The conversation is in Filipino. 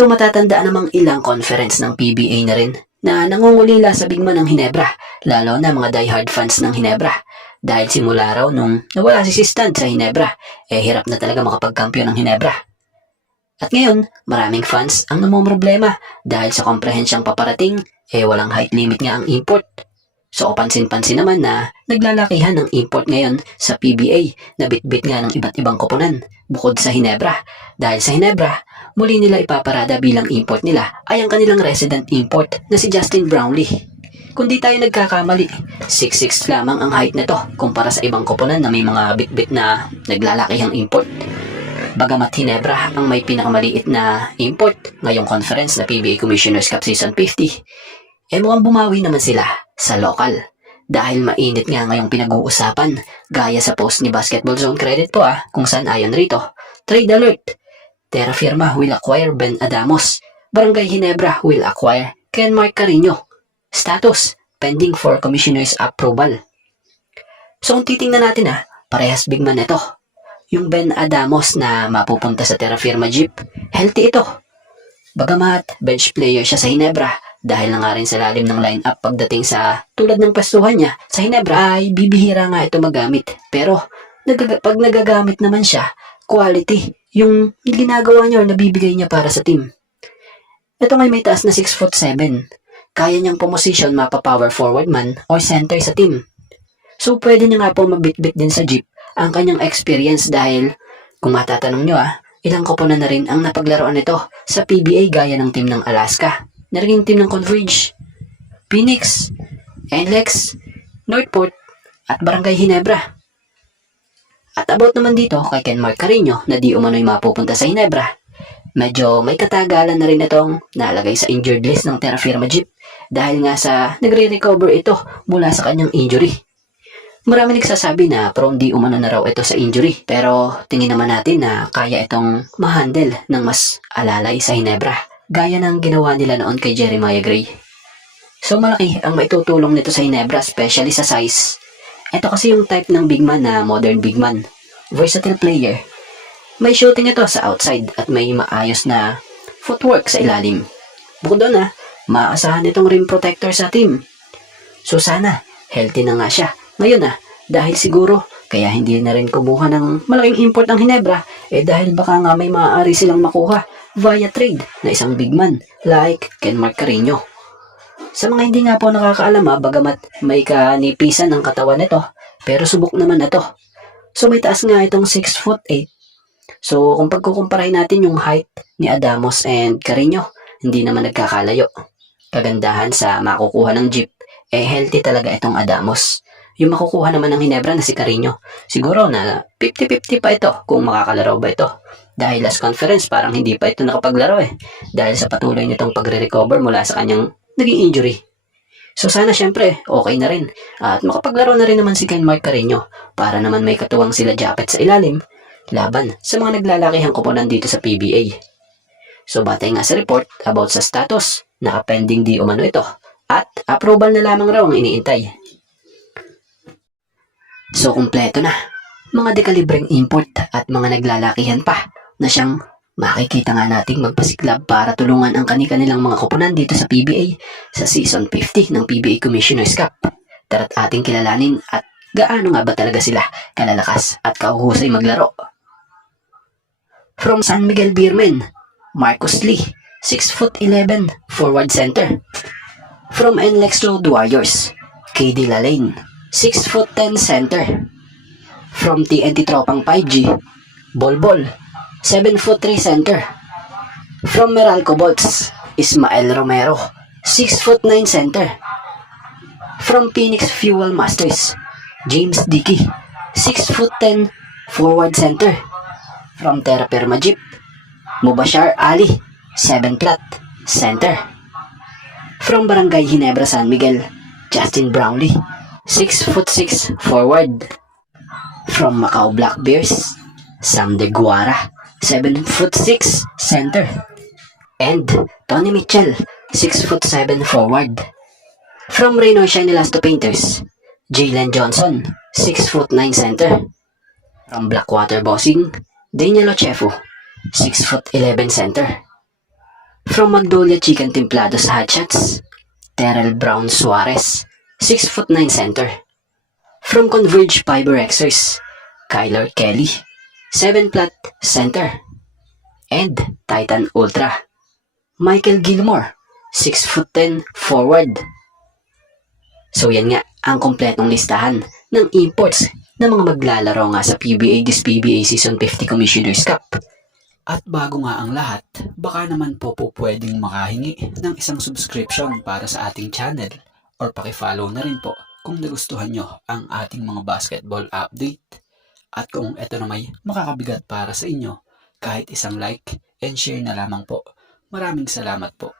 So matatandaan namang ilang conference ng PBA na rin na nangungulila sa bigman ng Hinebra, lalo na mga diehard fans ng Hinebra. Dahil simula raw nung nawala si Stan sa Hinebra, hirap na talaga makapagkampiyon ng Hinebra. At ngayon, maraming fans ang namomroblema dahil sa komprehensyang paparating, walang height limit nga ang import. So pansin-pansin naman na naglalakihan ng import ngayon sa PBA na bitbit nga ng iba't ibang koponan bukod sa Hinebra. Dahil sa Hinebra, muli nila ipaparada bilang import nila ay ang kanilang resident import na si Justin Brownlee. Kung di tayo nagkakamali, 6'6 lamang ang height nito kumpara sa ibang koponan na may mga bitbit na naglalakihang import. Bagamat Hinebra ang may pinakamaliit na import ngayong conference na PBA Commissioner's Cup Season 50, mukhang bumawi naman sila sa local. Dahil mainit nga ngayong pinag-uusapan, gaya sa post ni Basketball Zone Credit po kung saan ayon rito, Trade Alert, Terra Firma will acquire Ben Adamos, Barangay Hinebra will acquire Ken Mark Carino, status, pending for Commissioner's approval. So kung titingnan natin parehas bigman ito. Yung Ben Adamos na mapupunta sa Terra Firma Jeep, healthy ito. Bagamat bench player siya sa Hinebra, dahil na nga rin sa lalim ng lineup pagdating sa tulad ng pwestuhan niya sa Hinebra ay bibihira nga ito magamit. Pero pag nagagamit naman siya, quality yung ginagawa niya o nabibigay niya para sa team. Ito ngay may taas na 6'7". Kaya niyang pumosisyon mapa power forward man o center sa team. So pwede niya nga po mabitbit din sa Jeep ang kanyang experience dahil kung matatanong nyo ilang koponan na rin ang napaglaruan nito sa PBA gaya ng team ng Alaska, naging team ng Converge, Phoenix, NLEX, Northport, at Barangay Hinebra. At about naman dito kay Ken Mark Carino na di umano'y mapupunta sa Hinebra, medyo may katagalan na rin itong nalagay sa injured list ng Terra Firma Jeep dahil nga sa nagre-recover ito mula sa kanyang injury. Marami nagsasabi na prone di umano na raw ito sa injury, pero tingin naman natin na kaya itong ma-handle ng mas alalay sa Hinebra, gaya ng ginawa nila noon kay Jeremiah Gray. So malaki ang maitutulong nito sa Hinebra, especially sa size. Ito kasi yung type ng big man na modern big man, versatile player. May shooting ito sa outside at may maayos na footwork sa ilalim. Bukod doon maaasahan itong rim protector sa team. So sana, healthy na nga siya. Ngayon dahil siguro, kaya hindi na rin kumuha ng malaking import ng Hinebra, dahil baka nga may maaari silang makuha via trade na isang big man like Ken Mark Carino. Sa mga hindi nga po nakakaalam bagamat may kanipisan ng katawan nito, pero subok naman na to. So may taas nga itong 6'8". So kung pagkukumparahin natin yung height ni Adamos and Carino, hindi naman nagkakalayo. Kagandahan sa makukuha ng Jeep, healthy talaga itong Adamos. Yung makukuha naman ng Hinebra na si Carino, siguro na 50-50 pa ito kung makakalaro ba ito. Dahil last conference parang hindi pa ito nakapaglaro dahil sa patuloy nitong pagre-recover mula sa kanyang naging injury. So sana syempre okay na rin at makapaglaro na rin naman si Ken Mark Carino para naman may katuwang sila Japet sa ilalim laban sa mga naglalakihang koponan dito sa PBA. So batay nga sa report about sa status, nakapending di umano ito at approval na lamang raw ang iniintay. So kumpleto na, mga dekalibreng import at mga naglalakihan pa na siyang makikita nga nating magpasiklab para tulungan ang kanilang mga koponan dito sa PBA sa Season 50 ng PBA Commissioner's Cup. Tara't ating kilalanin at gaano nga ba talaga sila kalalakas at kauhusay maglaro. From San Miguel Beermen, Marcus Lee, 6'11", forward center. From NLEX Road Warriors, KD Lalane, 6'10" center. From TNT Tropang 5G, Bolbol, 7'3" center. From Meralco Bolts, Ismael Romero, 6'9" center. From Phoenix Fuel Masters, James Dickey, 6'10", forward center. From Terra Firma Jeep, Mubashar Ali, 7 flat, center. From Barangay Hinebra San Miguel, Justin Brownlee, 6'6", forward. From Macau Black Bears, Sam De Guara, 7'6", center. And Tony Mitchell, 6'7", forward. From Reno Shiny Lasto Painters, Jalen Johnson, 6'9", center. From Blackwater Bossing, Daniel Ochefu, 6'11", center. From Magnolia Chicken Templado sa Hotshots, Terrell Brown Suarez, 6'9" center. From Converge Fiber Xers, Kyler Kelly, 7' center. And Titan Ultra, Michael Gilmore, 6'10" forward. So yan nga ang kompletong listahan ng imports ng mga maglalaro nga sa PBA this PBA Season 50 Commissioner's Cup. At bago nga ang lahat, baka naman po pwedeng makahingi ng isang subscription para sa ating channel or pakifollow na rin po kung nagustuhan nyo ang ating mga basketball update. At kung ito na may makakabigat para sa inyo, kahit isang like and share na lamang po. Maraming salamat po.